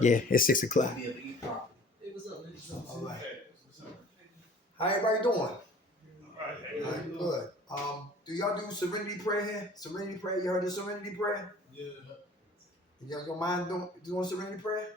Yeah, it's 6 o'clock. All right. How everybody doing? All right, good. Do y'all do serenity prayer here? Serenity prayer. You heard of serenity prayer? Yeah. Y'all don't mind doing serenity prayer?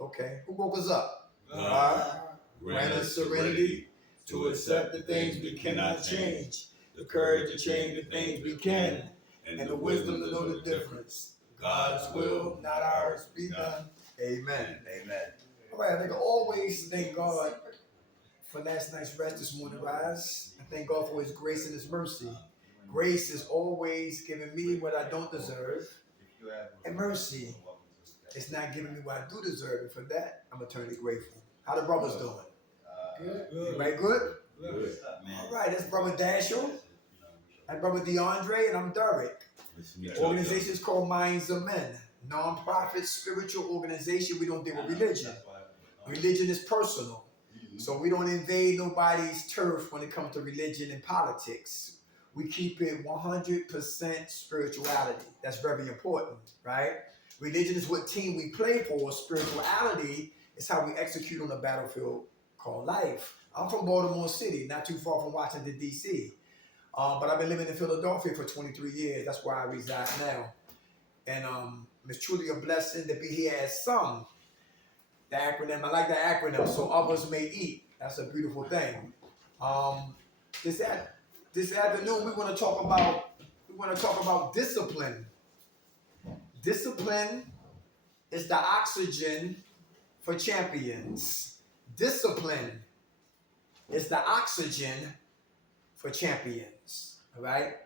Okay. Who woke us up? God. Grant us serenity to accept the things we cannot change, the courage to change the things we can, and the wisdom to know the difference. God's will, not ours, be done. Amen. Amen. All right, I think I always thank God for last night's rest this morning, rise. I thank God for his grace and his mercy. Grace is always giving me what I don't deserve, and mercy is not giving me what I do deserve, and for that, I'm eternally grateful. How the brothers doing? Good. Everybody good? Good. All right, that's Brother Dashiell, and Brother DeAndre, and I'm Derek. The organization is called Minds of Men, non-profit spiritual organization. We don't deal with religion. Religion is personal. So we don't invade nobody's turf when it comes to religion and politics. We keep it 100% spirituality. That's very important, right? Religion is what team we play for. Spirituality is how we execute on the battlefield called life. I'm from Baltimore City, not too far from Washington, D.C. But I've been living in Philadelphia for 23 years. That's where I reside now. And it's truly a blessing to be here at S.O.M.E. The acronym, I like the acronym, so others may eat. That's a beautiful thing. This afternoon we want to talk about discipline. Discipline is the oxygen for champions. Discipline is the oxygen for champions. All right.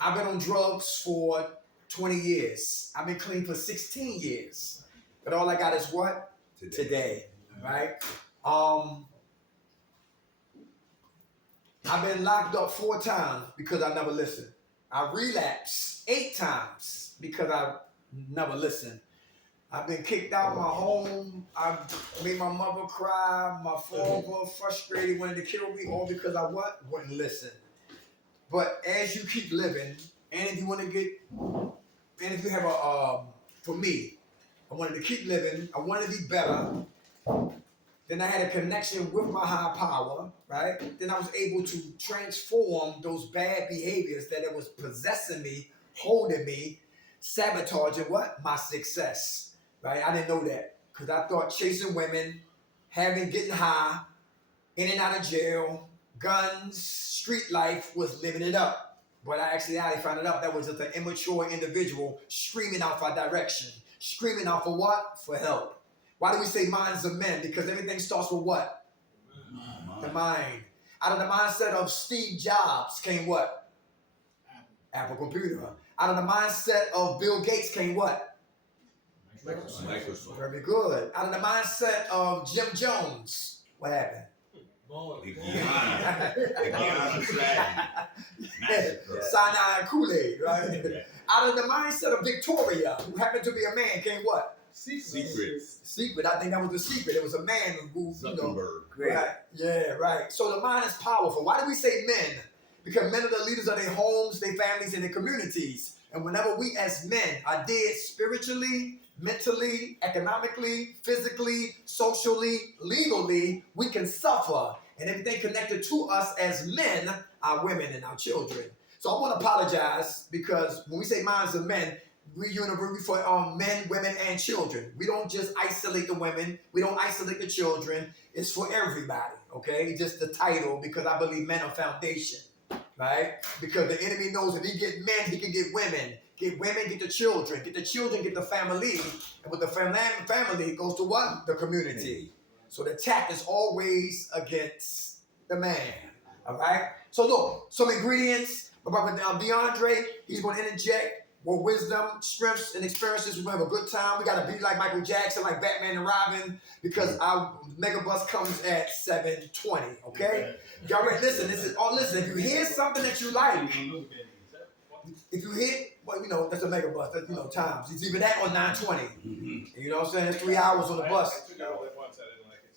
I've been on drugs for 20 years. I've been clean for 16 years. But all I got is what? Today. Right? I've been locked up 4 times because I never listened. I relapsed 8 times because I never listened. I've been kicked out of my home. I've made my mother cry. My father frustrated, wanted to kill me, all because I what? Wouldn't listen. But as you keep living, and if you want to get, and if you have for me, I wanted to keep living. I wanted to be better. Then I had a connection with my higher power, right? Then I was able to transform those bad behaviors that it was possessing me, holding me, sabotaging what? My success, right? I didn't know that because I thought chasing women, getting high, in and out of jail, guns, street life was living it up. But I found out that was just an immature individual screaming out for direction. Screaming out for what? For help. Why do we say minds of men? Because everything starts with what? The mind. Out of the mindset of Steve Jobs came what? Apple computer. Out of the mindset of Bill Gates came what? Microsoft. Very good. Out of the mindset of Jim Jones, what happened? Sinai and Kool-Aid, right? Out of the mindset of Victoria, who happened to be a man, came what? Secret. I think that was the secret. It was a man who, right? Yeah, right. So the mind is powerful. Why do we say men? Because men are the leaders of their homes, their families, and their communities. And whenever we as men are dead spiritually, mentally, economically, physically, socially, legally, we can suffer. And everything connected to us as men, our women and our children. So I want to apologize because when we say minds of men, we're universal for men, women, and children. We don't just isolate the women. We don't isolate the children. It's for everybody, okay? Just the title, because I believe men are foundation, right? Because the enemy knows if he get men, he can get women. Get women, get the children. Get the children, get the family. And with the family, it goes to what? The community. So the attack is always against the man, all right? So look, some ingredients. Brother DeAndre, he's going to interject with wisdom, strengths, and experiences. We're going to have a good time. We got to be like Michael Jackson, like Batman and Robin, because our megabus comes at 7:20, okay? Y'all ready? Listen, listen, if you hear something that you like, if you hear, well, that's a megabus, that's, times. It's either that or 9:20. You know what I'm saying? It's 3 hours on the bus.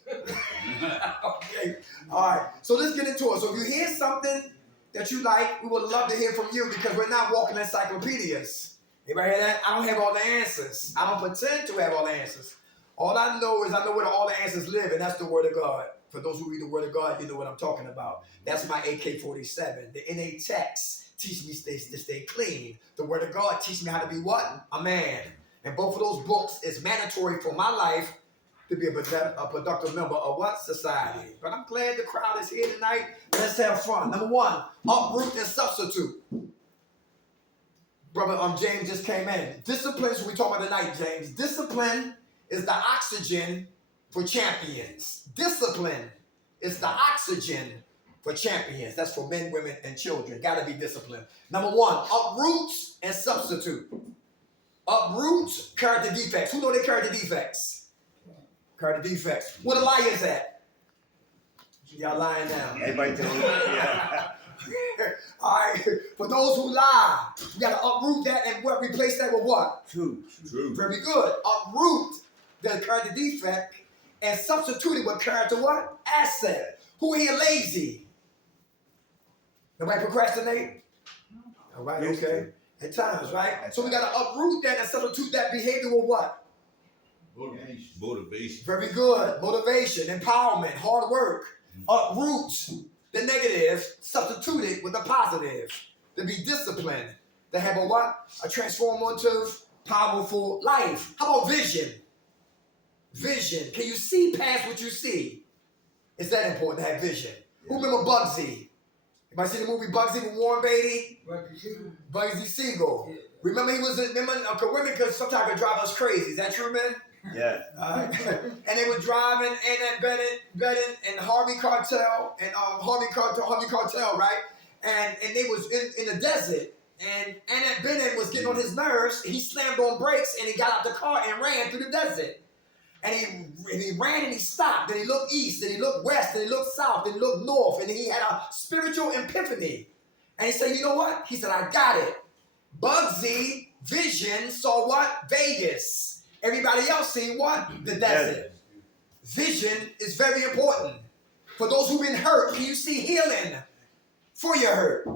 Okay, all right. So let's get into it. So if you hear something that you like, we would love to hear from you because we're not walking encyclopedias. Anybody hear that? I don't have all the answers. I don't pretend to have all the answers. All I know is I know where all the answers live, and that's the Word of God. For those who read the Word of God, you know what I'm talking about. That's my AK-47. The NA text teach me to stay clean. The Word of God teach me how to be what? A man. And both of those books is mandatory for my life to be a productive member of what? Society. But I'm glad the crowd is here tonight. Let's have fun. Number one, uproot and substitute. Brother James just came in. Discipline is what we talk about tonight, James. Discipline is the oxygen for champions. Discipline is the oxygen for champions. That's for men, women, and children. Got to be disciplined. Number one, uproot and substitute. Uproot character defects. Who know their character defects? Character defects. Where the liars at? Y'all lying now. Everybody tell me. Yeah. All right. For those who lie, we got to uproot that and what? Replace that with what? True. Very good. Uproot the character defect and substitute it with character what? Asset. Who here lazy? Nobody procrastinate? All right, okay. At times, right? So we got to uproot that and substitute that behavior with what? Motivation. Very good. Motivation, empowerment, hard work. Uproot the negative, substitute it with the positive. To be disciplined. To have a what? A transformative, powerful life. How about vision? Vision. Can you see past what you see? Is that important to have vision? Yeah. Who remember Bugsy? Anybody see the movie Bugsy with Warren Beatty? Bugsy Siegel. Yeah. Remember he was, women could sometimes could drive us crazy. Is that true, man? Yeah. And they were driving Annette Bennett and Harvey Keitel, right? And they was in the desert. And Annette Bennett was getting on his nerves. He slammed on brakes and he got out the car and ran through the desert. And he ran and he stopped. And he looked east and he looked west and he looked south and he looked north. And he had a spiritual epiphany. And he said, you know what? He said, I got it. Bugsy, vision, saw what? Vegas. Everybody else seen what? The desert. Vision is very important. For those who've been hurt, can you see healing for your hurt?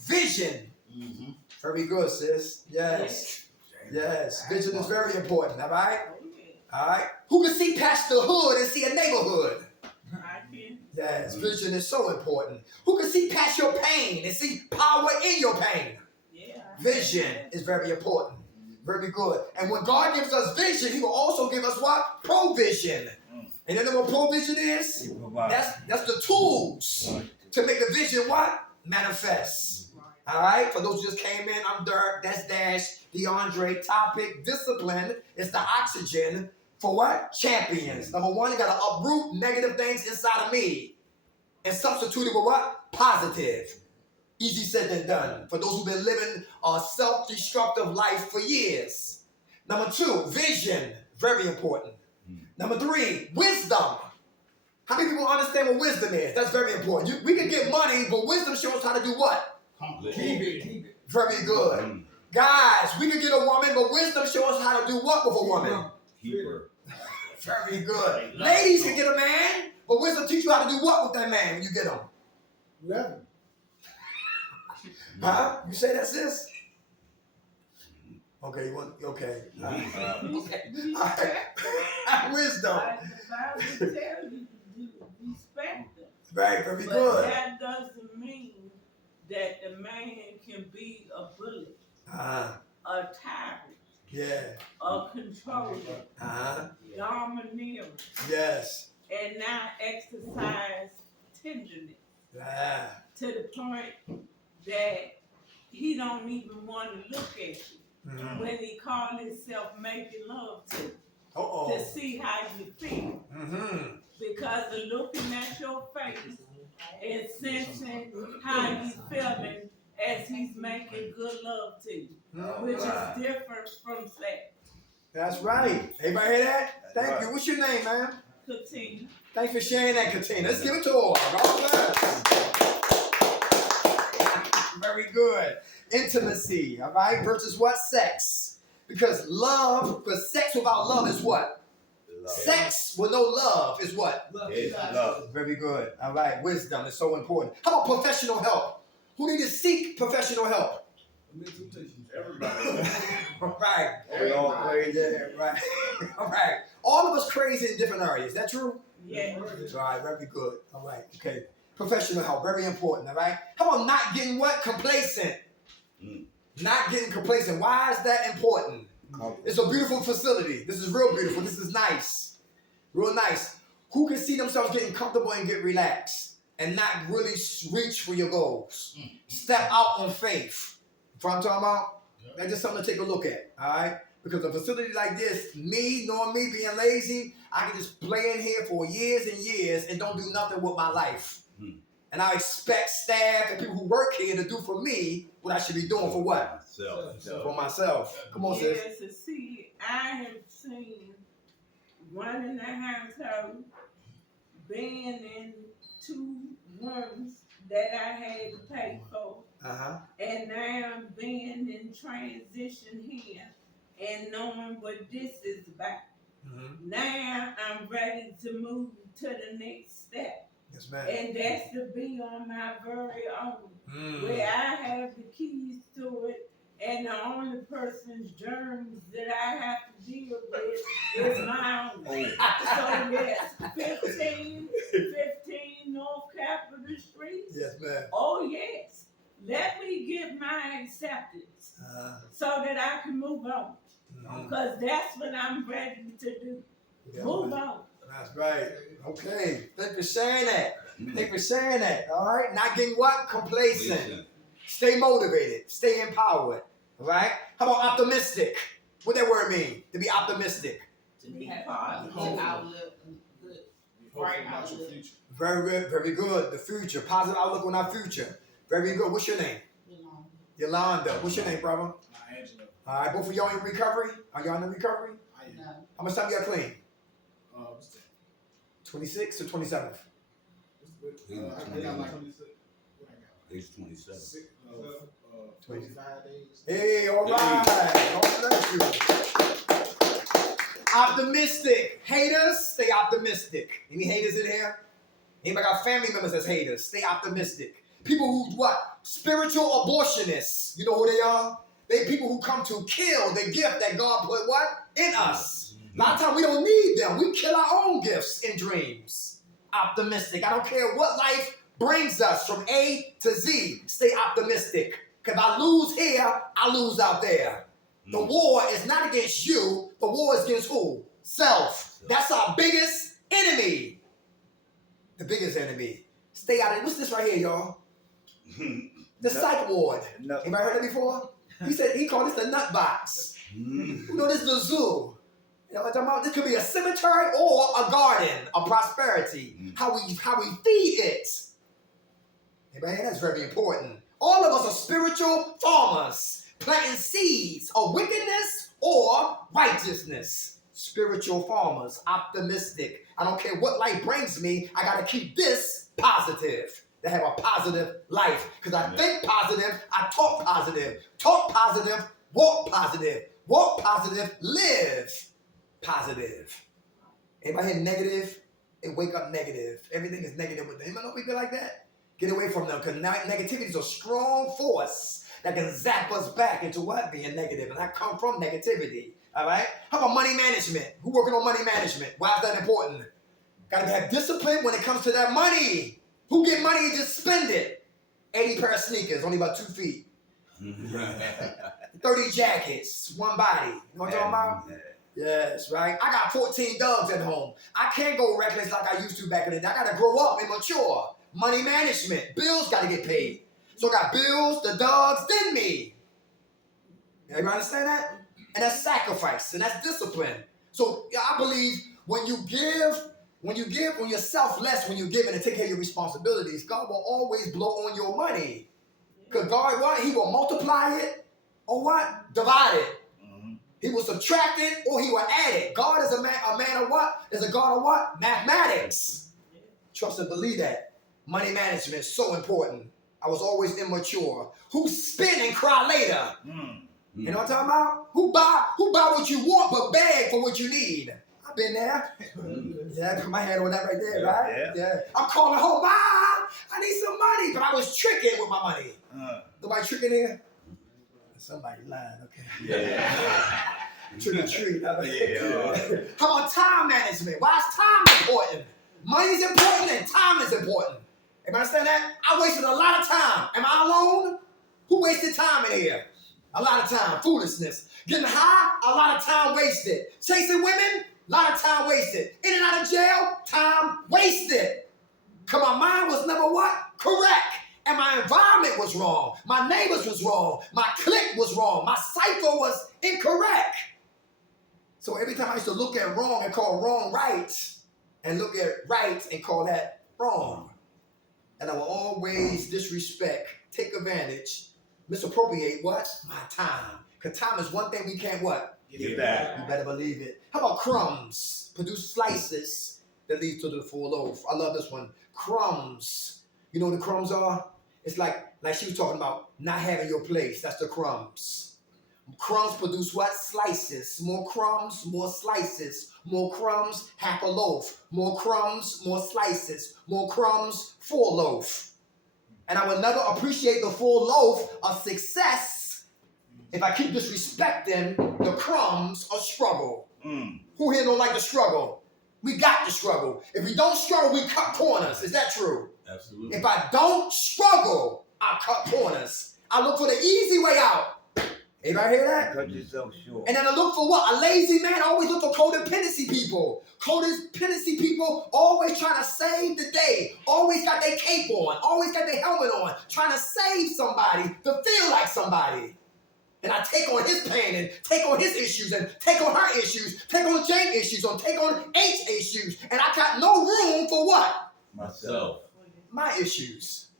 Vision. Mm-hmm. Very good, sis. Yes. Yes. Vision is very important. All right? All right. Who can see past the hood and see a neighborhood? I can. Yes. Vision is so important. Who can see past your pain and see power in your pain? Yeah. Vision is very important. Very good. And when God gives us vision, he will also give us what? Provision. And you know what provision is? That's the tools to make the vision what? Manifest. All right? For those who just came in, I'm Dirk. That's Dash. DeAndre. Topic. Discipline is the oxygen for what? Champions. Number one, you got to uproot negative things inside of me and substitute it with what? Positive. Easy said than done. For those who've been living a self-destructive life for years. Number two, vision. Very important. Number three, wisdom. How many people understand what wisdom is? That's very important. We can get money, but wisdom shows how to do what? Keep it. Very good. Guys, we can get a woman, but wisdom shows how to do what with a woman? Keep her. Very good. Ladies can get a man, but wisdom teach you how to do what with that man when you get him? Yeah. Huh? You say that, sis? Okay, you want, okay. Okay. All right. Wisdom. The Bible tells you to respect them. Right, very but good. That doesn't mean that the man can be a bully, a tyrant, a controller, domineering, and not exercise tenderness to the point that he don't even want to look at you when he call himself making love to see how you feel. Because of looking at your face and sensing how you feeling as he's making good love to you, which is different from sex. That's right. Everybody hear that? Thank you. What's your name, man? Katina. Thanks for sharing that, Katina. Let's give it to her. God bless. Very good. Intimacy, all right, versus what? Sex. Because sex without love is what? Love. Sex with no love is what? Love. Very good. All right, wisdom is so important. How about professional help? Who need to seek professional help? Everybody. Right. We all crazy. Yeah, right. All right. All of us crazy in different areas. Is that true? Yeah. All right, very good. All right, okay. Professional help, very important, all right? How about not getting what? Complacent. Not getting complacent. Why is that important? It's a beautiful facility. This is real beautiful. This is nice. Real nice. Who can see themselves getting comfortable and get relaxed and not really reach for your goals? Step out on faith. You know what I'm talking about? That's just something to take a look at, all right? Because a facility like this, knowing me being lazy, I can just play in here for years and years and don't do nothing with my life. And I expect staff and people who work here to do for me what I should be doing for what? For myself. Come on, sis. Yes, see, I have seen one in the household being in 2 rooms that I had to pay for. And now I'm being in transition here and knowing what this is about. Now I'm ready to move to the next step. Yes, ma'am. And that's to be on my very own, where I have the keys to it, and the only person's germs that I have to deal with is my own. So yes, 15 North Capitol Street. Yes, ma'am. Oh yes. Let me get my acceptance so that I can move on. Because that's what I'm ready to do. Move on. That's right. Okay. Thank you for sharing that. Thank you for sharing that. All right. Not getting what? Complacent. Stay motivated. Stay empowered. All right. How about optimistic? What that word mean? To be optimistic. To be positive. Outlook. Bright outlook. Very good. Very good. The future. Positive outlook on our future. Very good. What's your name? Yolanda. What's your name, brother? Angela. All right. Both of y'all in recovery? Are y'all in recovery? No. How much time you got clean? What's that? 26 or 27th? I got like 26. What I got? Age 27. 25 days. Hey, all right. God bless you. Optimistic. Haters, stay optimistic. Any haters in here? Anybody got family members that's haters? Stay optimistic. People who what? Spiritual abortionists. You know who they are? They people who come to kill the gift that God put what? In us. A lot of times we don't need them. We kill our own gifts and dreams. Optimistic. I don't care what life brings us from A to Z. Stay optimistic. Because if I lose here, I lose out there. The war is not against you. The war is against who? Self. That's our biggest enemy. The biggest enemy. Stay out of it. What's this right here, y'all? The psych ward. Anybody heard that before? He called this the nut box. You know, this is the zoo. You know what I'm talking about? This could be a cemetery or a garden of prosperity. How we feed it. Anybody? That's very important. All of us are spiritual farmers, planting seeds of wickedness or righteousness. Spiritual farmers, optimistic. I don't care what life brings me. I got to keep this positive. To have a positive life. Because I think positive, I talk positive. Talk positive, walk positive. Walk positive, live positive. Anybody here negative? They wake up negative. Everything is negative with them. Anybody know people like that? Get away from them. Because negativity is a strong force that can zap us back into what? Being negative. And I come from negativity. All right? How about money management? Who working on money management? Why is that important? Got to have discipline when it comes to that money. Who get money and just spend it? 80 pair of sneakers, only about 2 feet. 30 jackets, one body. You know what I'm talking about? Yes, right. I got 14 dogs at home. I can't go reckless like I used to back in the day. I got to grow up and mature. Money management. Bills got to get paid. So I got bills, the dogs, then me. Everybody understand that? And that's sacrifice, and that's discipline. So I believe when you're selfless, when you're giving and take care of your responsibilities, God will always blow on your money. Because God, what? He will multiply it or what? Divide it. He will subtract it or he will add it. God is a man of what? Is a God of what? Mathematics. Trust and believe that. Money management is so important. I was always immature. Who spend and cry later? You know what I'm talking about? Who buy what you want but beg for what you need? I've been there. Yeah, put my hand on that right there, right? Yeah. I'm calling home, Mom, I need some money. But I was tricking with my money. Nobody tricking here? Somebody lying, okay. Yeah. Trick or treat. Yeah. How about time management? Why is time important? Money is important and time is important. Everybody understand that? I wasted a lot of time. Am I alone? Who wasted time in here? A lot of time. Foolishness. Getting high, a lot of time wasted. Chasing women, a lot of time wasted. In and out of jail, time wasted. Because my mind was never what? Correct. And my environment was wrong. My neighbors was wrong. My clique was wrong. My cipher was incorrect. So every time I used to look at wrong and call wrong right, and look at right and call that wrong. And I will always disrespect, take advantage, misappropriate what? My time. Because time is one thing we can't what? Get back. You better believe it. How about crumbs? Produce slices that lead to the full loaf. I love this one. Crumbs. You know what the crumbs are? It's like she was talking about not having your place. That's the crumbs. Crumbs produce what? Slices. More crumbs, more slices. More crumbs, half a loaf. More crumbs, more slices. More crumbs, full loaf. And I will never appreciate the full loaf of success if I keep disrespecting the crumbs of struggle. Who here don't like the struggle? We got the struggle. If we don't struggle, we cut corners. Is that true? Absolutely. If I don't struggle, I cut corners. I look for the easy way out. Anybody hear that? Cut yourself short. And then I look for what? A lazy man. I always look for codependency people. Codependency people always trying to save the day. Always got their cape on. Always got their helmet on. Trying to save somebody to feel like somebody. And I take on his pain and take on his issues and take on her issues. Take on Jane's issues and take on H's issues. And I got no room for what? Myself. My issues.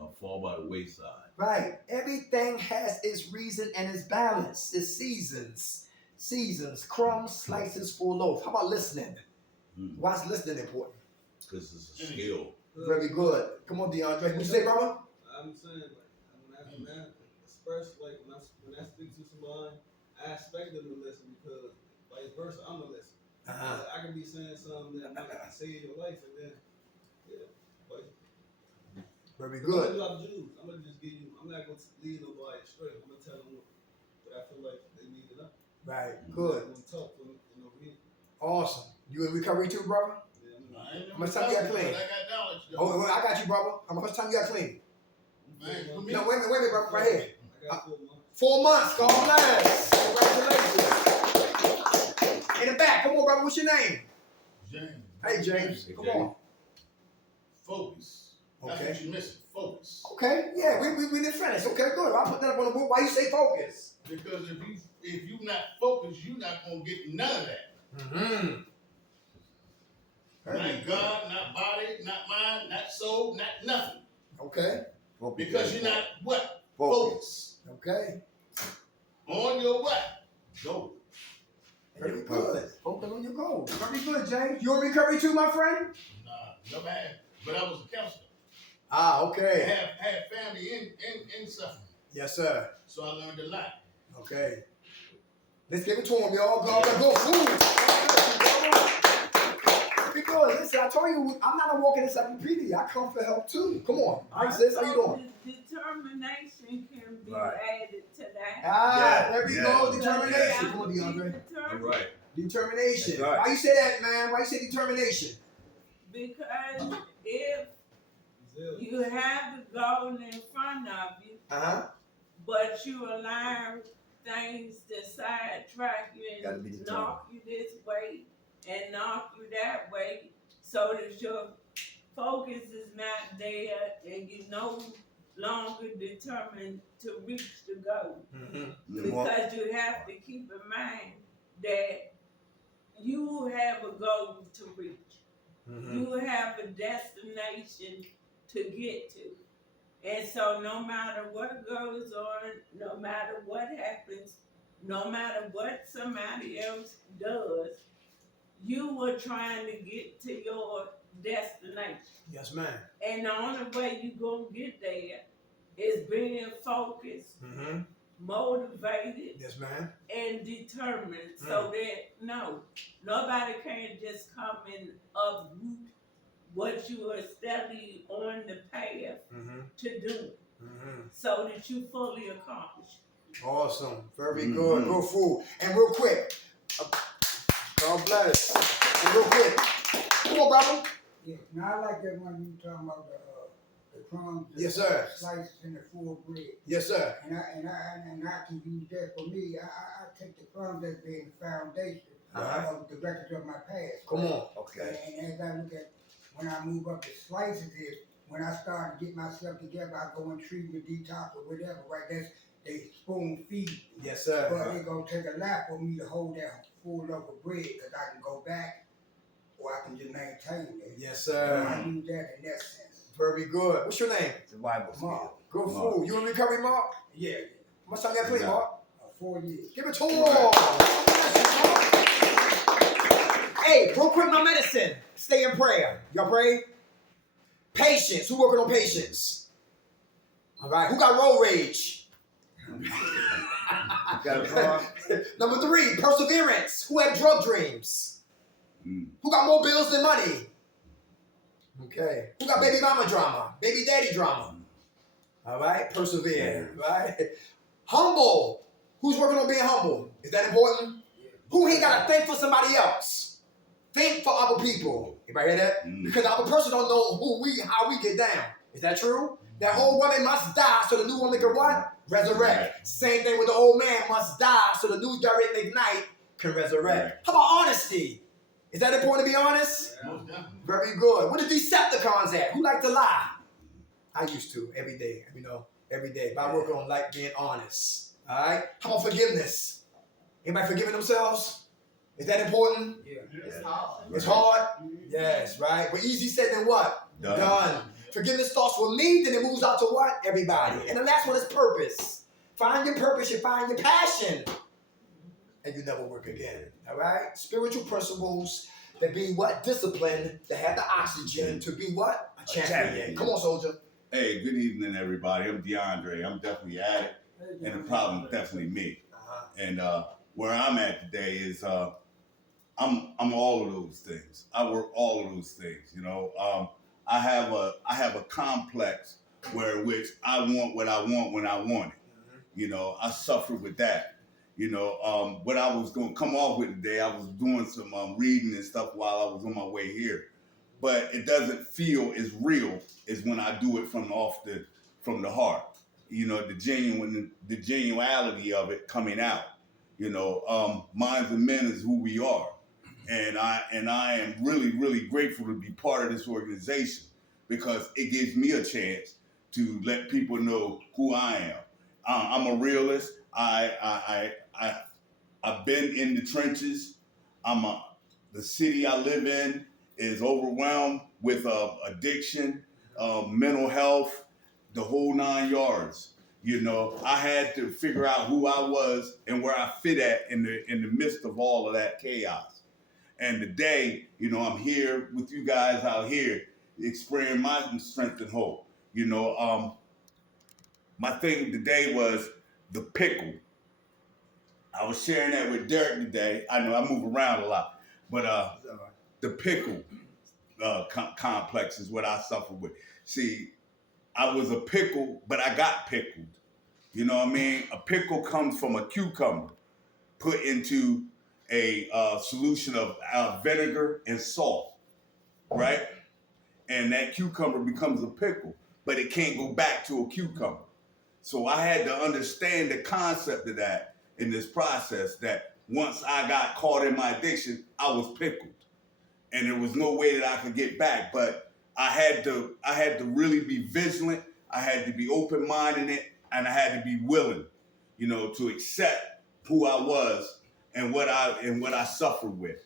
I'll fall by the wayside. Right. Everything has its reason and its balance. Its seasons. Seasons. Crumbs, slices, full loaf. How about listening? Why is listening important? Because it's a skill. Very good. Come on, DeAndre. What you say, brother? I'm saying, like, man, especially like when I speak to somebody, I expect them to listen because vice versa, I'm gonna listen. I can be saying something that might save your life, and then very good. I'm gonna just give you. I'm not gonna lead nobody straight. I'm gonna tell them what I feel like they need to know. Right. Good. I'm gonna talk for no reason. Awesome. You in recovery too, brother? Yeah, how much time you got clean? I got knowledge. Oh, I got you, brother. How much time you got clean? Man, No, wait a minute, brother. Right here. I got 4 months. 4 months. God bless. Congratulations. In the back. Come on, brother. What's your name? James. Hey, James. Hey, Come James. on. Focus. That's Okay. what you're missing. Focus. Okay. Yeah, we didn't finish. Okay, good. I'll put that up on the book. Why you say focus? Because if you not focused, you're not gonna get none of that. Mm-hmm. Not God, not body, not mind, not soul, not nothing. Okay. Because you're not what? Focus. Okay. On your what? Go. Very good. Focus on your goal. Very good, James. You in recovery too, my friend? Nah, no man. But I was a counselor. Ah, I okay. had family in suffering. Yes, sir. So I learned a lot. Okay. Let's give it to him, y'all. Go food. Very good. Listen, I told you, I'm not a walking encyclopedia. I come for help too. Come on. Hi, sis. How you doing? Determination can be Right. added to that. Ah, there we Yeah. go. You Determination. have Come on, to be DeAndre. All determined right. Determination. That's right. Why you say that, man? Why you say determination? Because if Zeal. you have the goal in front of you, but you allow things to sidetrack you Gotta be and determined. knock you this way and knock you that way, so that your focus is not there and you're no longer determined to reach the goal. Because you have to keep in mind that you have a goal to reach. You have a destination to get to. And so no matter what goes on, no matter what happens, no matter what somebody else does, you are trying to get to your destination. Yes, ma'am. And the only way you're going to get there is being focused, motivated, Yes, ma'am. and determined. So that, nobody can just come and uproot what you are steadily on the path to do, so that you fully accomplish. Awesome. Very good. Good food. And real quick, God bless. And real quick, come on, brother. Yeah, now I like that one you talking about the crumbs. Yes, sir. Slices and the full bread. Yes, sir. And I can use that for me. I take the crumbs as being the foundation of the records of my past. Come on. Okay. And as I look at when I move up the slices is when I start to get myself together, I go and treatment detox or whatever, right? That's they spoon feed me. Yes, sir. But it's gonna take a lot for me to hold that full loaf of bread because I can go back or I can just maintain it. Yes, sir. I use that in that sense. Very good. What's your name? The Bible Mark. Good food. You in recovery, Mark? Yeah. How much time you got to play, Mark? 4 years. Give it to him. Hey, real quick, my medicine. Stay in prayer. Y'all pray? Patience. Who working on patience? All right. Who got road rage? Number 3, perseverance. Who had drug dreams? Who got more bills than money? Okay. Who got baby mama drama? Baby daddy drama? All right. Persevere. Right. Humble. Who's working on being humble? Is that important? Who ain't got to think for somebody else? Think for other people. Anybody hear that? Because the other person don't know how we get down. Is that true? That old woman must die so the new woman can what? Resurrect. Same thing with the old man must die so the new direct ignite can resurrect. How about honesty? Is that important to be honest? Very good. What are Decepticons at? Who like to lie? I used to every day, every day. But I work on like being honest. All right? How about forgiveness? Anybody forgiving themselves? Is that important? Yeah. It's hard. It's hard? Yes, right? But easy said than what? Done. Forgiveness starts with me, then it moves out to what? Everybody. And the last one is purpose. Find your purpose, you find your passion. And you never work again. All right? Spiritual principles that be what? Discipline, that have the oxygen to be what? A champion. Come on, soldier. Hey, good evening, everybody. I'm DeAndre. I'm definitely at it, and the problem is definitely me. And where I'm at today is I'm all of those things. I work all of those things. I have a complex which I want what I want when I want it. I suffer with that. What I was going to come off with today, I was doing some reading and stuff while I was on my way here. But it doesn't feel as real as when I do it from the heart. The genuality of it coming out. Minds and men is who we are. And I am really, really grateful to be part of this organization because it gives me a chance to let people know who I am. I'm a realist. I've been in the trenches. The city I live in is overwhelmed with addiction, mental health, the whole 9 yards. I had to figure out who I was and where I fit at in the midst of all of that chaos. And today, I'm here with you guys out here, experiencing my strength and hope. My thing today was the pickle. I was sharing that with Derek today. I know I move around a lot, but the pickle complex is what I suffer with. See, I was a pickle, but I got pickled. You know what I mean? A pickle comes from a cucumber put into a solution of vinegar and salt, right? And that cucumber becomes a pickle, but it can't go back to a cucumber. So I had to understand the concept of that in this process, that once I got caught in my addiction, I was pickled. And there was no way that I could get back. But I had to really be vigilant. I had to be open-minded, and I had to be willing, to accept who I was and what I suffered with.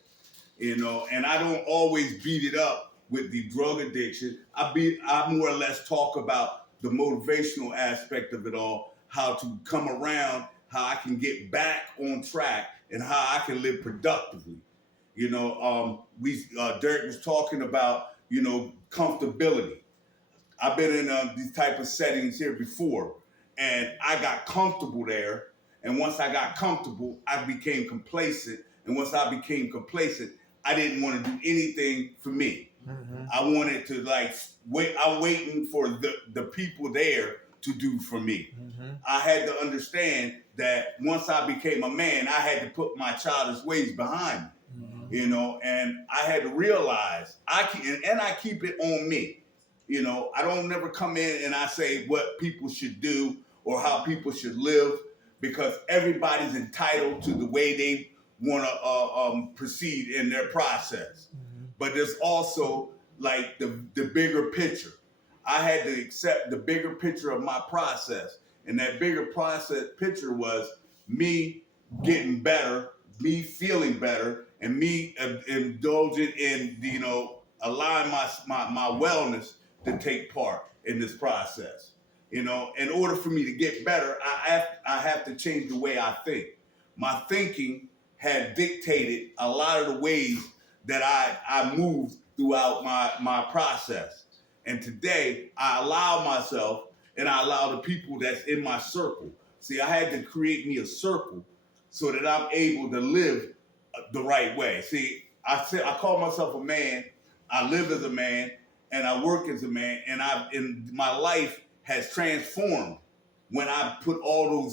And I don't always beat it up with the drug addiction. I more or less talk about the motivational aspect of it all, how to come around, how I can get back on track, and how I can live productively. Derek was talking about, comfortability. I've been in these type of settings here before, and I got comfortable there. And once I got comfortable, I became complacent. And once I became complacent, I didn't want to do anything for me. Mm-hmm. I wanted to wait. I'm waiting for the people there to do for me. Mm-hmm. I had to understand that once I became a man, I had to put my childish ways behind me. You know, and I had to realize I keep it on me. You know, I don't never come in and I say what people should do or how people should live, because everybody's entitled to the way they want to proceed in their process. But there's also like the bigger picture. I had to accept the bigger picture of my process, and that bigger process picture was me getting better, me feeling better, and me indulging in, you know, allowing my wellness to take part in this process. You know, in order for me to get better, I have to change the way I think. My thinking had dictated a lot of the ways that I moved throughout my process. And today, I allow myself and I allow the people that's in my circle. See, I had to create me a circle so that I'm able to live the right way. See, I call myself a man, I live as a man, and I work as a man, and my life has transformed when I put all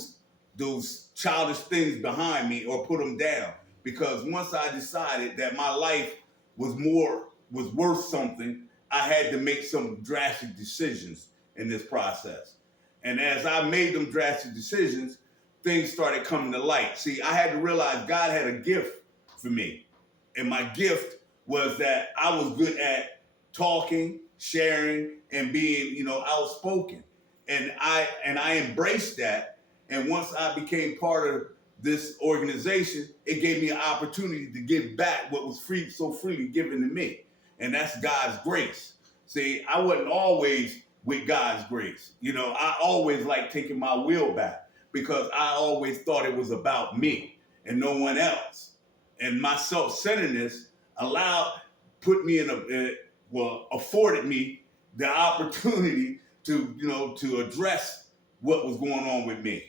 those childish things behind me or put them down. Because once I decided that my life was worth something, I had to make some drastic decisions in this process. And as I made them drastic decisions, things started coming to light. See, I had to realize God had a gift for me. And my gift was that I was good at talking, sharing, and being, you know, outspoken. And I embraced that. And once I became part of this organization, it gave me an opportunity to give back what was so freely given to me. And that's God's grace. See, I wasn't always with God's grace. You know, I always liked taking my will back because I always thought it was about me and no one else. And my self-centeredness afforded me the opportunity to address what was going on with me.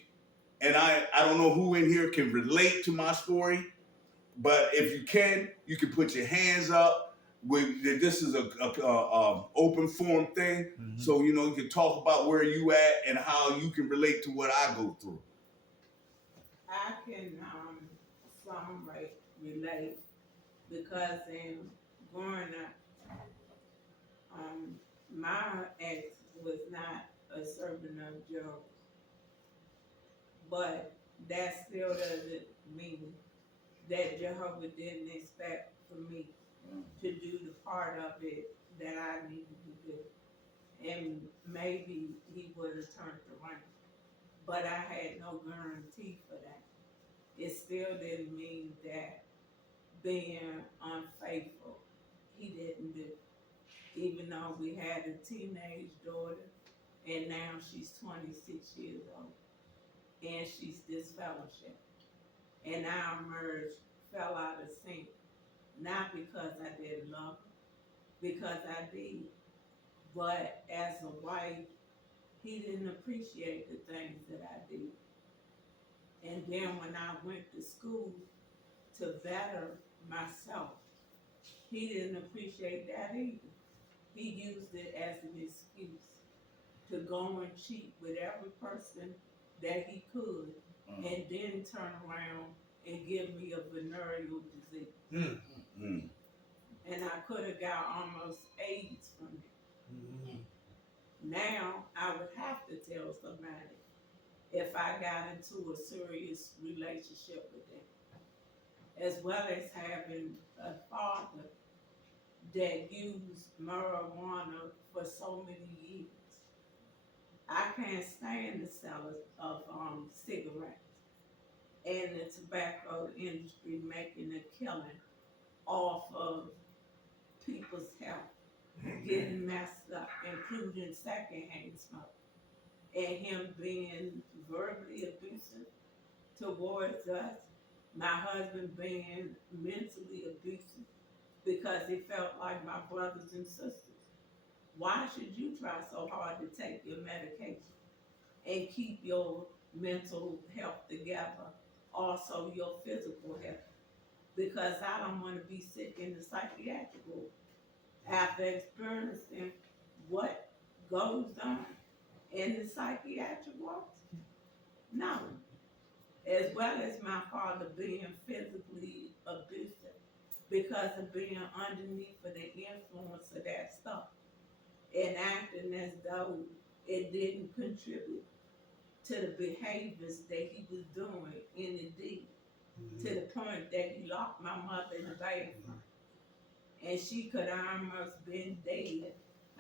And I don't know who in here can relate to my story, but if you can put your hands up. This is a open forum thing, so you know you can talk about where you at and how you can relate to what I go through. I can relate because in growing up, my ex was not a servant of Jehovah, but that still doesn't mean that Jehovah didn't expect for me to do the part of it that I needed to do. And maybe he would have turned around. But I had no guarantee for that. It still didn't mean that being unfaithful, he didn't do. Even though we had a teenage daughter, and now she's 26 years old, and she's disfellowship. And our marriage fell out of sync, not because I didn't love her, because I did. But as a wife, he didn't appreciate the things that I did. And then when I went to school to better myself, he didn't appreciate that either. He used it as an excuse to go and cheat with every person that he could, and then turn around and give me a venereal disease. And I could have got almost AIDS from it. Now I would have to tell somebody if I got into a serious relationship with them, as well as having a father that used marijuana for so many years. I can't stand the sale of cigarettes and the tobacco industry making a killing off of people's health, getting messed up, including secondhand smoke, and him being verbally abusive towards us, my husband being mentally abusive because he felt like my brothers and sisters. Why should you try so hard to take your medication and keep your mental health together, also your physical health? Because I don't want to be sick in the psychiatric ward after experiencing what goes on in the psychiatric ward. No. as well as my father being physically abusive because of being underneath of the influence of that stuff and acting as though it didn't contribute to the behaviors that he was doing in the deed, to the point that he locked my mother in the bathroom. And she could almost been dead,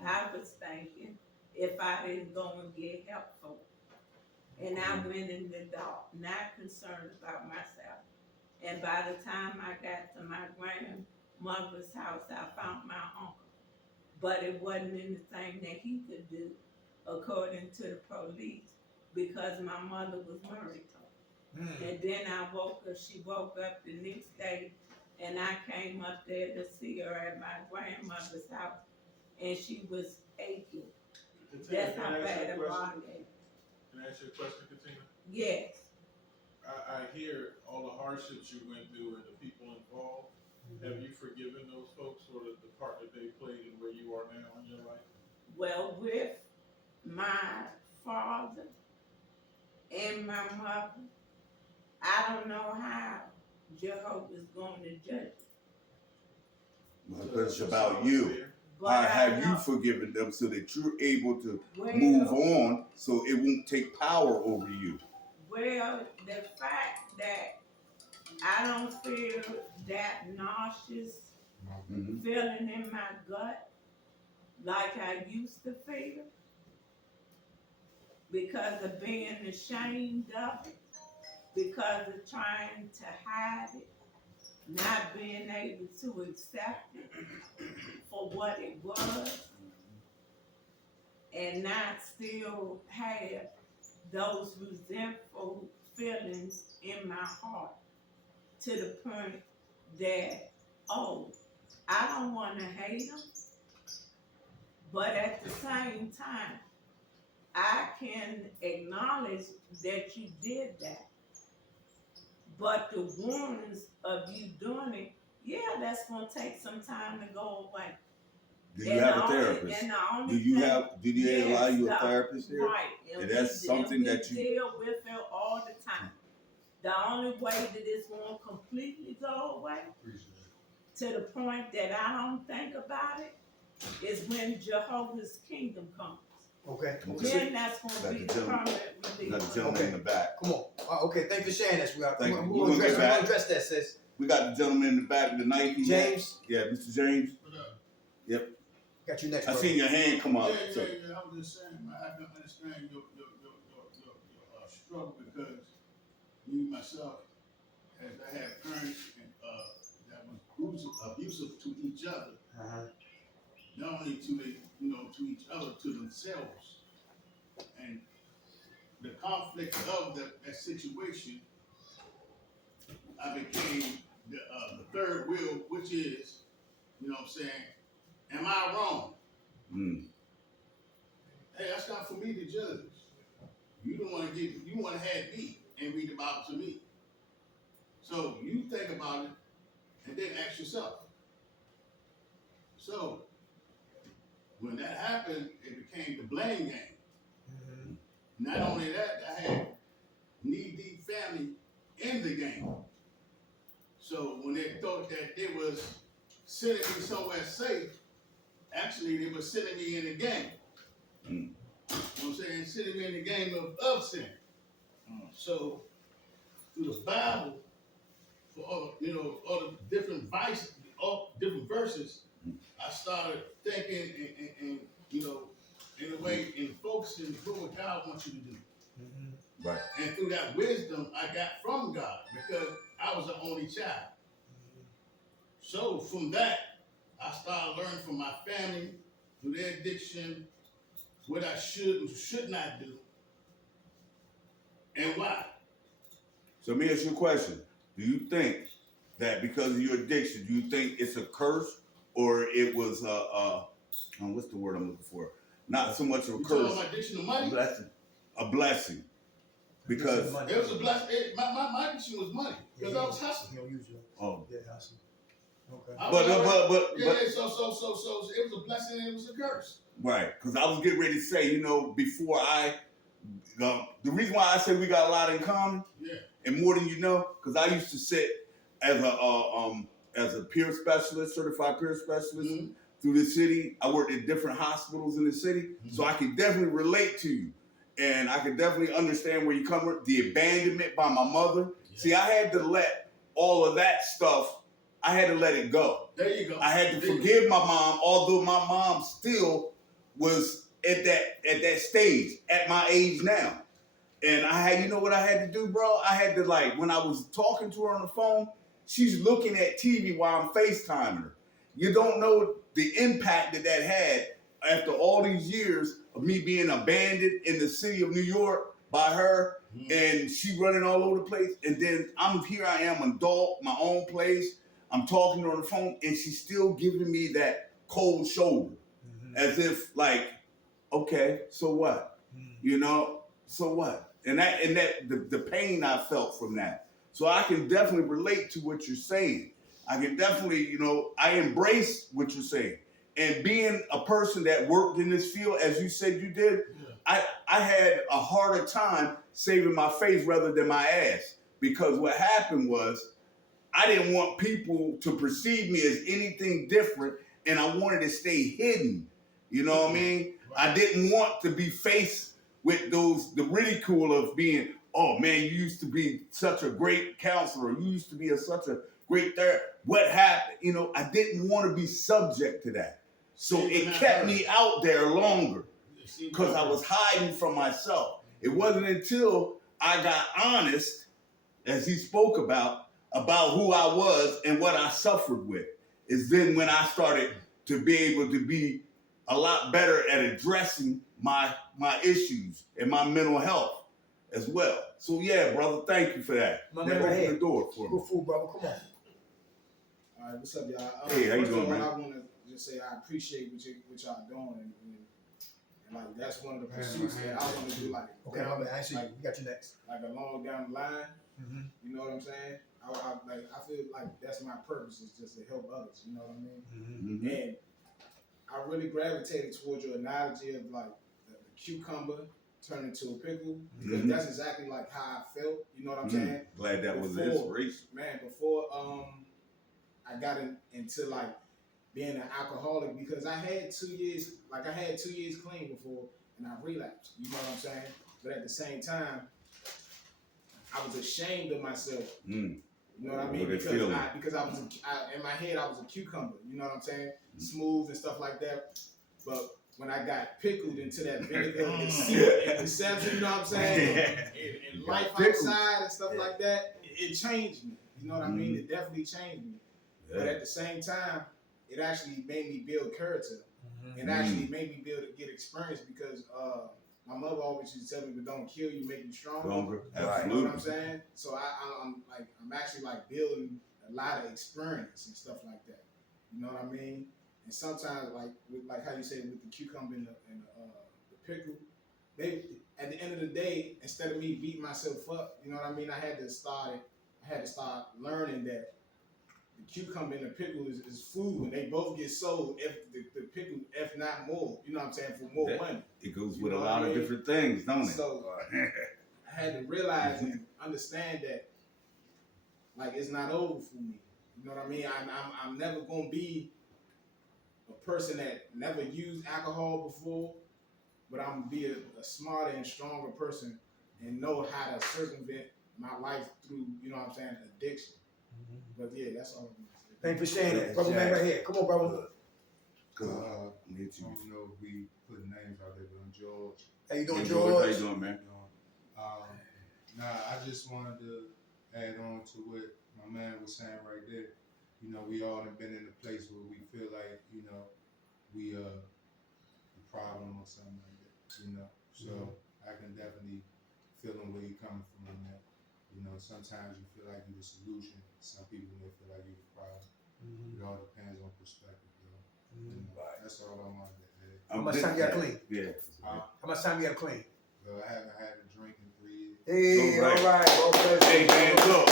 I was thinking, if I didn't go and get help for it. And I went in the dark, not concerned about myself. And by the time I got to my grandmother's house, I found my uncle. But it wasn't anything that he could do, according to the police, because my mother was married to him. And then she woke up the next day, and I came up there to see her at my grandmother's house, and she was aching. That's how bad her body is. Can I ask you a question, Katina? Yes. I hear all the hardships you went through and the people involved. Have you forgiven those folks for the part that they played in where you are now in your life? Well, with my father and my mother, I don't know how Jehovah's going to judge it. But it's about you. How have you forgiven them so that you're able to move on so it won't take power over you? Well, the fact that I don't feel that nauseous feeling in my gut like I used to feel because of being ashamed of it, because of trying to hide it, not being able to accept it for what it was, and not still have those resentful feelings in my heart to the point that, oh, I don't want to hate them, but at the same time, I can acknowledge that you did that. But the wounds of you doing it, yeah, that's going to take some time to go away. Do you have a therapist? Do you allow you a therapist here? Right. And that's something that you deal with it all the time. The only way that it's going to completely go away, to the point that I don't think about it, is when Jehovah's kingdom comes. Okay. Then that's going to be the permanent relief. Got the gentleman in the back. Come on. Okay, thanks for sharing that, sweetheart. Thank you. We're going to address that, sis. We got the gentleman in the back, the Nike. James? Yeah, Mr. James. Yep. Got you next, I bro. seen your hand come up. Yeah. I was just saying, man, I can understand your struggle because me myself, as I have parents that was abusive to each other, not only to to each other, to themselves, and the conflict of that situation, I became the third wheel, which is, what I'm saying, am I wrong? Hey, that's not for me to judge. You want to have me and read the Bible to me. So you think about it and then ask yourself. So when that happened, it became the blame game. Not only that, I had knee-deep family in the game. So when they thought that they was sending me somewhere safe, actually they were sending me in a game. You know what I'm saying? Sending me in the game of sin. So through the Bible, for all the different vices, all different verses, I started thinking and in a way, in focusing on what God wants you to do. Right. And through that wisdom I got from God, because I was the only child. So from that, I started learning from my family, through their addiction, what I should and should not do, and why. So let me ask you a question. Do you think that because of your addiction, do you think it's a curse or it was what's the word I'm looking for? Not so much of a curse. You talking about addiction to money? A blessing. Because it was a blessing. My addiction was money because I was hustling. Oh. Yeah, hustling. Okay. But So it was a blessing and it was a curse. Right, because I was getting ready to say, before the reason why I say we got a lot in common And more than you know, because I used to sit as a peer specialist, certified peer specialist through the city. I worked at different hospitals in the city, so I can definitely relate to you. And I can definitely understand where you come from. The abandonment by my mother. Yeah. See, I had to let all of that stuff, I had to let it go. There you go. I had to forgive my mom, although my mom still was at that stage, at my age now. And I had, you know what I had to do, bro? I had to, like, when I was talking to her on the phone, she's looking at TV while I'm FaceTiming her. You don't know the impact that had after all these years of me being abandoned in the city of New York by her, and she running all over the place. And then I am, an adult, my own place. I'm talking to her on the phone, and she's still giving me that cold shoulder, as if like, okay, so what? You know, so what? And the pain I felt from that. So I can definitely relate to what you're saying. I can definitely, you know, I embrace what you're saying. And being a person that worked in this field, as you said you did, I had a harder time saving my face rather than my ass. Because what happened was, I didn't want people to perceive me as anything different, and I wanted to stay hidden. You know what I mean? I didn't want to be faced with the ridicule of being, oh man, you used to be such a great counselor. You used to be such a great therapist. What happened? You know, I didn't want to be subject to that. So it kept me out there longer because I was hiding from myself. It wasn't until I got honest, as he spoke about who I was and what I suffered with, is then when I started to be able to be a lot better at addressing my issues and my mental health as well. So yeah, brother, thank you for that. My That man right opened here. the door for me. Good food, brother. Come on. All right, what's up, y'all? Hey, how you doing, man? I want to just say I appreciate what y'all doing, and like that's one of the pursuits that I want to do. Like, Okay, my man, I see you. We got you next. Like along down the line, you know what I'm saying? I feel like that's my purpose, is just to help others. You know what I mean? And I really gravitated towards your analogy of like the cucumber turning into a pickle, because that's exactly like how I felt. You know what I'm saying? Glad that was the inspiration. Man, before I got into like being an alcoholic, because I had 2 years, clean before, and I relapsed. You know what I'm saying? But at the same time, I was ashamed of myself. You know what I mean? Because I was in my head, I was a cucumber. You know what I'm saying? Smooth and stuff like that. But when I got pickled into that vinegar and deception, you know what I'm saying? And life outside and stuff like that, it changed me. You know what I mean? It definitely changed me. Yeah. But at the same time, it actually made me build character, and actually made me be able to get experience, because my mother always used to tell me, "But don't kill you, make you stronger." Absolutely. You know what I'm saying? So I'm actually like building a lot of experience and stuff like that. You know what I mean? And sometimes like how you say with the cucumber and the pickle, maybe at the end of the day, instead of me beating myself up, you know what I mean? I had to start learning that the cucumber and the pickle is food, and they both get sold, if the pickle, if not more, you know what I'm saying, for more money. It goes with a lot of different things, don't it? So I had to realize and understand that, like, it's not over for me. You know what I mean? I'm never gonna be a person that never used alcohol before, but I'm gonna be a smarter and stronger person and know how to circumvent my life through, you know what I'm saying, addiction. But yeah, that's all I'm gonna say. Thanks for saying that. Brother man right here. Come on, brother. I don't know if we put names out there, but I'm George. How you doing, George? How you doing, man? I just wanted to add on to what my man was saying right there. You know, we all have been in a place where we feel like, you know, we the problem or something like that, you know. So I can definitely feel where you're coming from on that. You know, sometimes you feel like you're the solution. Some people may feel like you're the problem. It all depends on perspective, though. You know, that's all I wanted to add. How much time you got clean? Yeah. How much time you got clean? Well, I haven't had a drink in 3 years. Hey, all right. Hey, man, look.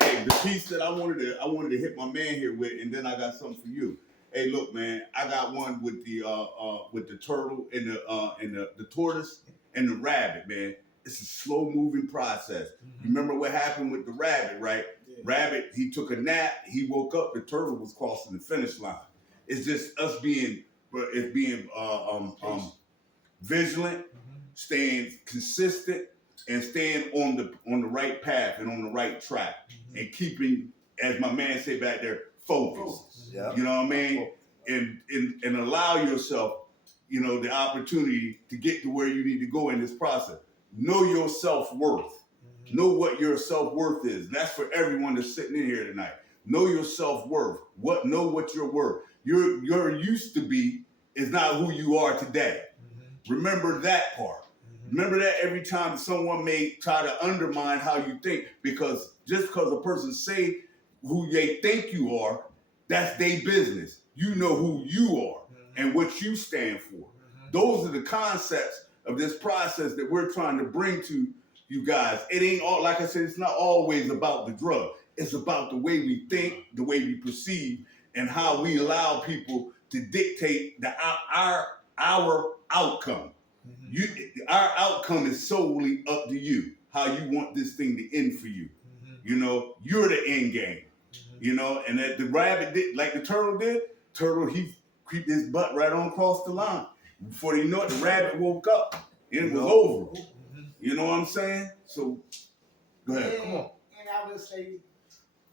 Hey, the piece that I wanted to hit my man here with, and then I got something for you. Hey, look, man, I got one with the turtle and the tortoise and the rabbit, man. it's a slow moving process. Remember what happened with the rabbit, right? Yeah. Rabbit, he took a nap, he woke up, the turtle was crossing the finish line. It's just us being vigilant, staying consistent, and staying on the right path and on the right track, and keeping, as my man said back there, focused. Yeah. You know what I mean? And allow yourself, you know, the opportunity to get to where you need to go in this process. Know your self-worth. Know what your self-worth is. That's for everyone that's sitting in here tonight. Know your self-worth. Know what you're worth. Your used to be is not who you are today. Remember that part. Remember that every time someone may try to undermine how you think, because just because a person say who they think you are, that's their business. You know who you are and what you stand for. Those are the concepts of this process that we're trying to bring to you guys. It ain't all, like I said, it's not always about the drug. It's about the way we think, the way we perceive, and how we allow people to dictate our outcome. Our outcome is solely up to you, how you want this thing to end for you. You know, you're the end game. You know, and that the rabbit did, like the turtle did, he creeped his butt right on across the line. Before you know it, the rabbit woke up. It was over. You know what I'm saying? So, go ahead. Come on. And I would say,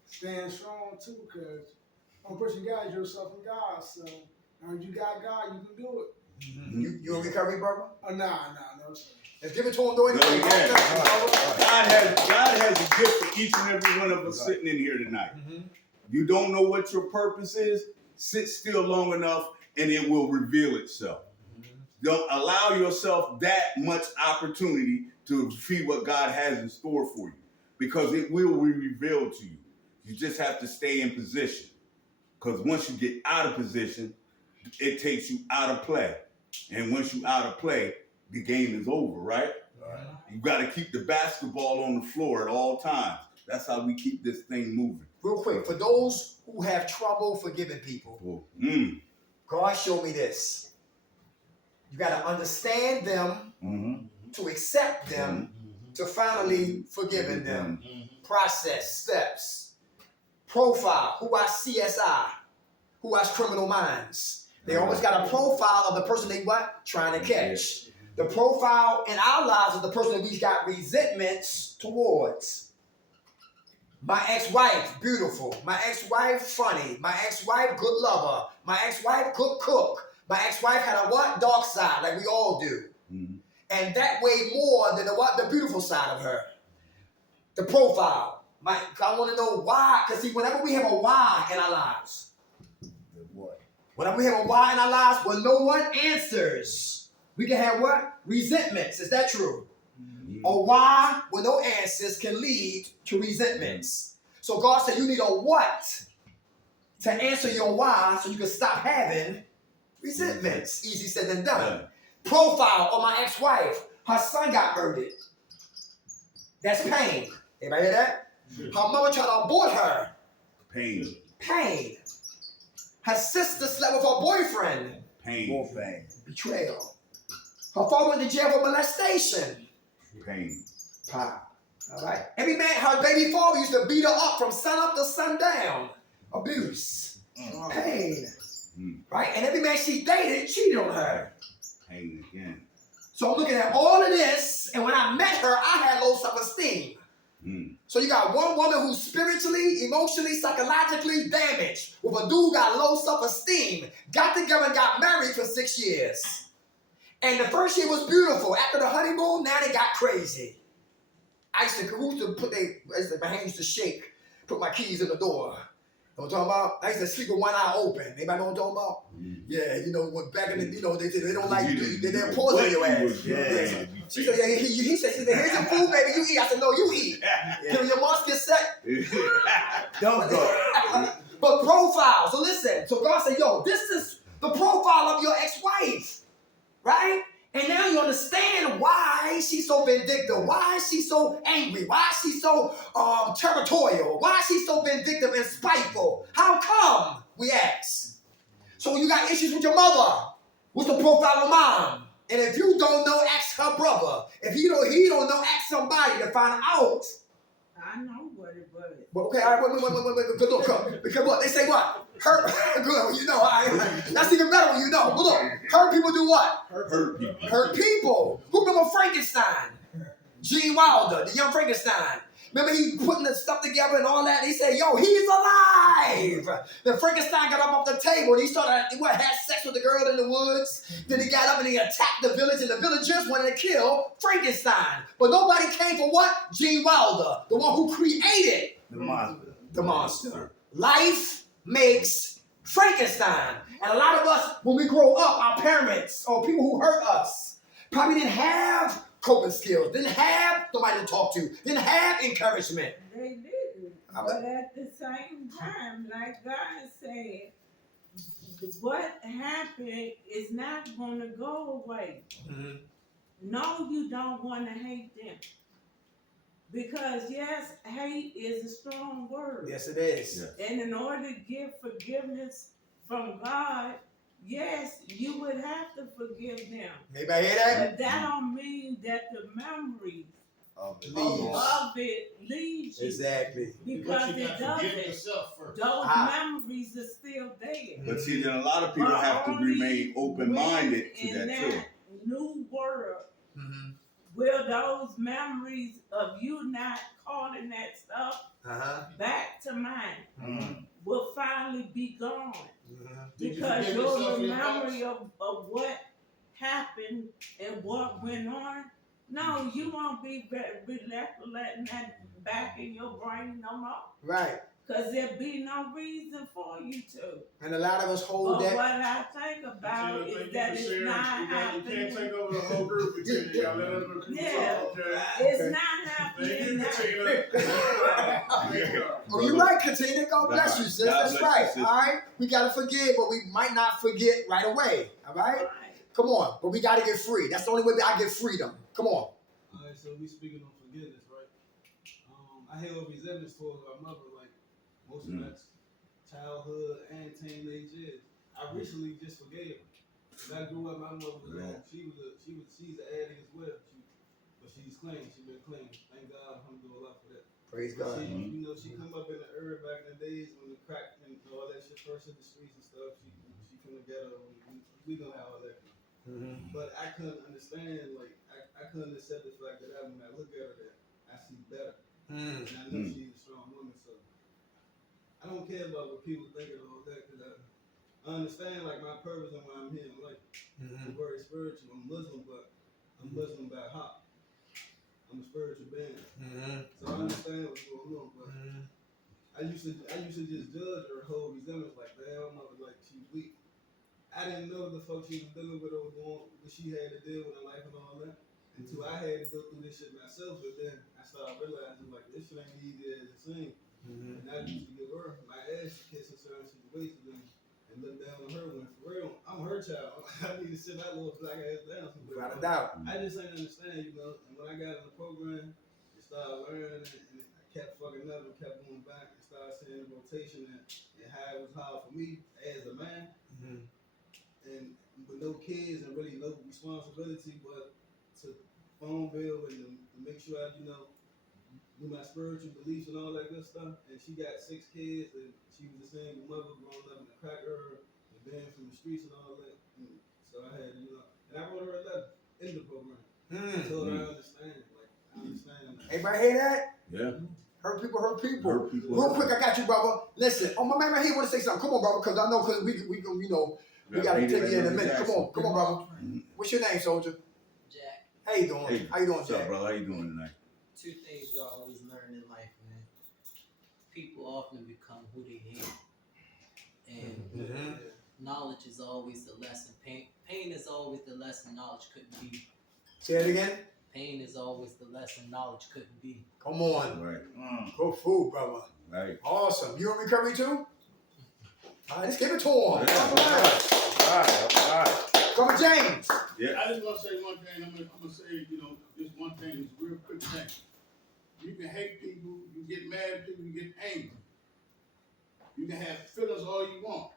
stand strong too, because one person God is yourself and God. So, if you got God, you can do it. You in recovery, brother? Oh, no, sir. Let's give it to him, though. God has a gift for each and every one of us sitting in here tonight. You don't know what your purpose is, sit still long enough and it will reveal itself. Don't allow yourself that much opportunity to see what God has in store for you, because it will be revealed to you. You just have to stay in position, because once you get out of position, it takes you out of play. And once you're out of play, the game is over, right? You got to keep the basketball on the floor at all times. That's how we keep this thing moving. Real quick, for those who have trouble forgiving people, God showed me this. You got to understand them, to accept them, to finally forgiving them. Process, steps, profile, who are CSI, who has criminal minds. They always got a profile of the person they what? Trying to catch. The profile in our lives of the person that we got resentments towards. My ex-wife, beautiful. My ex-wife, funny. My ex-wife, good lover. My ex-wife, good cook. My ex-wife had a what? Dark side, like we all do. And that way more than the what? The beautiful side of her. The profile. I want to know why. Because see, whenever we have a why in our lives, whenever we have a why in our lives, when no one answers, we can have what? Resentments. Is that true? A why with no answers can lead to resentments. So God said you need a what to answer your why so you can stop having resentments. Easy said than done. Profile of my ex-wife. Her son got murdered. That's pain. Anybody hear that? Her mother tried to abort her. Pain. Her sister slept with her boyfriend. Pain. More pain. Betrayal. Her father went to jail for molestation. Pain. All right. Every man, her baby father used to beat her up from sun up to sundown. Abuse. Pain. Right? And every man she dated cheated on her. Pain again. So I'm looking at all of this, and when I met her, I had low self-esteem. So you got one woman who's spiritually, emotionally, psychologically damaged, with a dude got low self-esteem, got together and got married for 6 years. And the first year was beautiful. After the honeymoon, now they got crazy. I used to my hand used to shake, put my keys in the door. You know what I'm talking about? I used to sleep with one eye open. Anybody know what I'm talking about? Yeah, you know, when back in the, you know, they don't like you, they'll poison your ass. Yeah. She said, yeah, he said, here's some food, baby, you eat. I said, no, you eat. Can your mouth get set? Don't go. But profile, so listen. So God said, yo, this is the profile of your ex-wife, right? And now you understand why she's so vindictive, why she's so angry, why she's so territorial, why she's so vindictive and spiteful. How come, we ask? So you got issues with your mother. What's the profile of mom? And if you don't know, ask her brother. If he don't know, ask somebody to find out. I know what it was. But okay, all right, wait. Good look, because what? They say what? Hurt. Good, well, you know. All right. That's even better when you know. But look, hurt people do what? Hurt people. Hurt people. Who remember Frankenstein? Gene Wilder, the young Frankenstein. Remember he putting the stuff together and all that? And he said, yo, he's alive. Then Frankenstein got up off the table and he started, had sex with the girl in the woods. Then he got up and he attacked the village and the villagers wanted to kill Frankenstein. But nobody came for what? Gene Wilder, the one who created the monster. Life makes Frankenstein. And a lot of us, when we grow up, our parents or people who hurt us probably didn't have coping skills, didn't have somebody to talk to, didn't have encouragement. They didn't. But at the same time, like God said, what happened is not going to go away. Mm-hmm. No, you don't want to hate them. Because, yes, hate is a strong word. Yes, it is. Yeah. And in order to get forgiveness from God, yes, you would have to forgive them. Anybody hear that? But that don't mean that the memories of it leaves you. Exactly. Because it doesn't. Those memories are still there. But see, then a lot of people have to remain open-minded to that too. In that new world, will those memories of you not calling that stuff back to mind will finally be gone. Because your memory of what happened and what went on, no, you won't be left letting that back in your brain no more. Right. Because there'll be no reason for you to. And a lot of us hold but that. What I think about is that it's not happening. You can't take over the whole group. Yeah, it's not happening. Oh, you're right, Katina. God bless you, sis. That's right. All right. We got to forgive, but we might not forget right away. All right? Come on. But we got to get free. That's the only way I get freedom. Come on. All right, so we speaking on forgiveness, right? I held resentment towards my mother, like most of that childhood and teenage years. I recently just forgave her. When I grew up, my mother was she's an addict as well. But she's clean. She's been clean. Thank God, alhamdulillah for that. Praise God. She come up in the era back in the days when the crack and all that shit first in the streets and stuff. She from the ghetto. We gonna have all that. But I couldn't understand, like, I couldn't accept the fact that when I look at her, that I see better. And I know she's a strong woman, so I don't care about what people think and all that, because I understand, like, my purpose and why I'm here in life. I'm very spiritual. I'm Muslim, but I'm Muslim by heart. I'm a spiritual being. So I understand what's going on, but I used to just judge her whole resentment, like, damn, mother, like, she's weak. I didn't know the fuck she was dealing with or what she had to deal with in life and all that. Until I had to go through this shit myself, but then I started realizing, like, this shit ain't easy as it seems. And I used to give her my ass to kiss in certain situations and look down on her when, for real, I'm her child. I need to sit that little black ass down. Without a doubt. I just ain't understand, you know. And when I got in the program and started learning, and I kept fucking up and kept going back and started seeing the rotation and how it was hard for me as a man. And with no kids and really no responsibility but to phone bill and to make sure I, do my spiritual beliefs and all that good stuff. And she got 6 kids and she was a single mother growing up in the crack era and being from the streets and all that. And so I had, and I wrote her a letter in the program. I told her I understand. Like, I understand. Everybody hear that? Yeah. Hurt people. Real quick, I got you, brother. Listen, my man right here want to say something. Come on, brother, because I know we gotta take you in a minute. Come on, brother. What's your name, soldier? Jack. How you doing? Hey, how you doing, what's Jack? up, brother? How you doing tonight? 2 things you always learn in life, man. People often become who they hate. And knowledge is always the lesson. Pain is always the lesson knowledge couldn't be. Say it again. Pain is always the lesson knowledge couldn't be. Come on. Right. Good food, brother. Right. Awesome. You in recovery too? All right, let's give it to him. All right. Come on, James. Yeah. I just want to say one thing. I'm gonna say, this one thing is a real quick thing. You can hate people, you get mad at people, you get angry. You can have feelings all you want.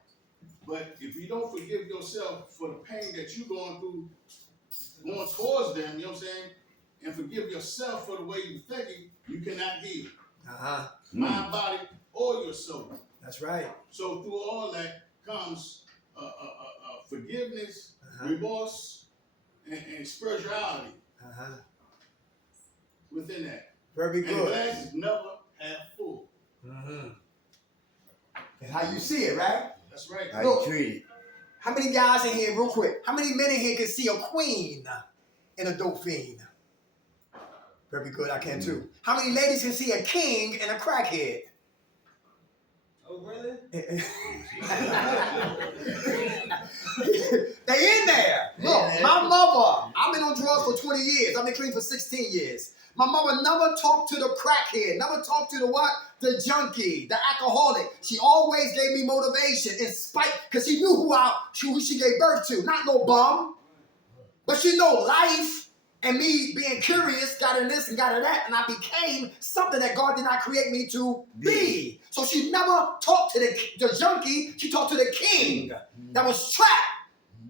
But if you don't forgive yourself for the pain that you're going through, going towards them, you know what I'm saying, and forgive yourself for the way you think it, you cannot heal. Mind, body, or your soul. That's right. So through all that comes forgiveness, remorse, and spirituality within that. Very good. And the glass is never half full. That's how you see it, right? That's right. How you treat it. How many guys in here, real quick, how many men in here can see a queen in a dope fiend? Very good, I can too. How many ladies can see a king and a crackhead? Oh, really? They in there. Look, my mother, I've been on drugs for 20 years. I've been clean for 16 years. My mother never talked to the crackhead, never talked to the what? The junkie, the alcoholic. She always gave me motivation in spite, because she knew who she gave birth to. Not no bum. But she know life and me being curious got in this and got in that, and I became something that God did not create me to be. So she never talked to the junkie, she talked to the king that was trapped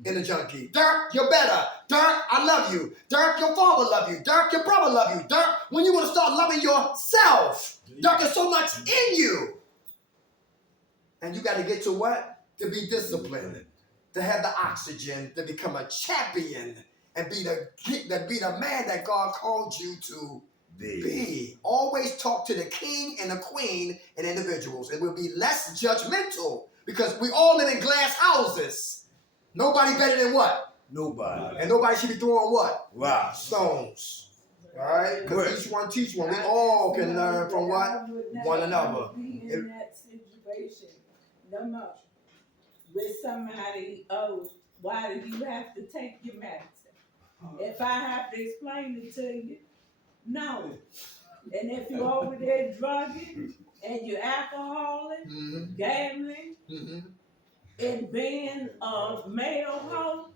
in the junkie. Dirk, you're better. Dirk, I love you. Dirk, your father love you. Dirk, your brother love you. Dirk, when you want to start loving yourself, Dirk, there's so much in you. And you got to get to what? To be disciplined, to have the oxygen, to become a champion, and be the man that God called you to be. Always talk to the king and the queen and individuals. It will be less judgmental because we all live in glass houses. Nobody better than what? Nobody. And nobody should be throwing what? Wow. Stones. All right? Because each one teach one. We all can learn from what? One another. In that situation, no more. With somebody, oh, why do you have to take your medicine? If I have to explain it to you, no. And if you're over there drugging and you're alcoholic, gambling, and being a male hoe,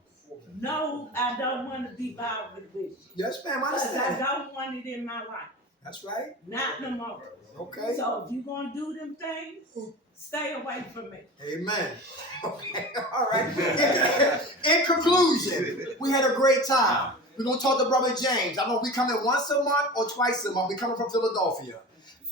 no, I don't want to be bothered with you. Yes, ma'am, I Because understand. I don't want it in my life. That's right. Not no more. Okay. So if you're going to do them things, stay away from me. Amen. Okay. All right. In conclusion, we had a great time. We're going to talk to Brother James. I know we coming once a month or twice a month. We're coming from Philadelphia.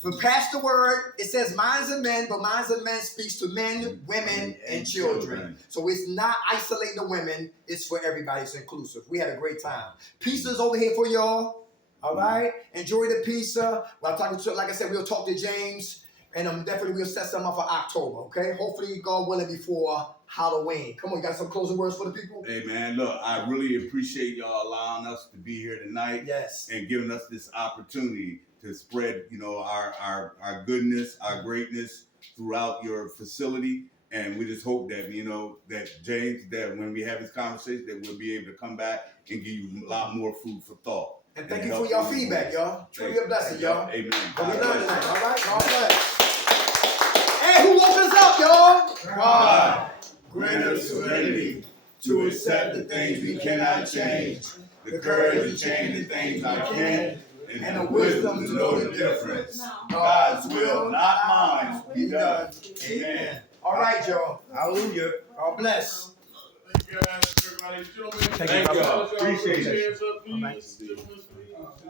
But pass the word. It says minds of men, but minds of men speaks to men, women, and children. So it's not isolating the women. It's for everybody. It's inclusive. We had a great time. Pizza's over here for y'all. All right? Enjoy the pizza. Well, like I said, we'll talk to James. And definitely we'll set something up for October, okay? Hopefully, God willing, before Halloween. Come on, you got some closing words for the people? Hey, man, look, I really appreciate y'all allowing us to be here tonight. Yes. And giving us this opportunity to spread, our goodness, our greatness throughout your facility. And we just hope that, that James, that when we have this conversation, that we'll be able to come back and give you a lot more food for thought. And thank you for your feedback, y'all. Truly a blessing, y'all. Amen. All right, God bless. Hey, who woke us up, y'all? God. Grant us serenity to accept the things we cannot change, the courage to change the things I can, and the wisdom to know the difference. God's will, not mine, be done. Amen. All right, y'all. Hallelujah. God bless. Thank you, everybody. Gentlemen, Thank you. y'all. Appreciate it. Hands up, please. Gentlemen, please.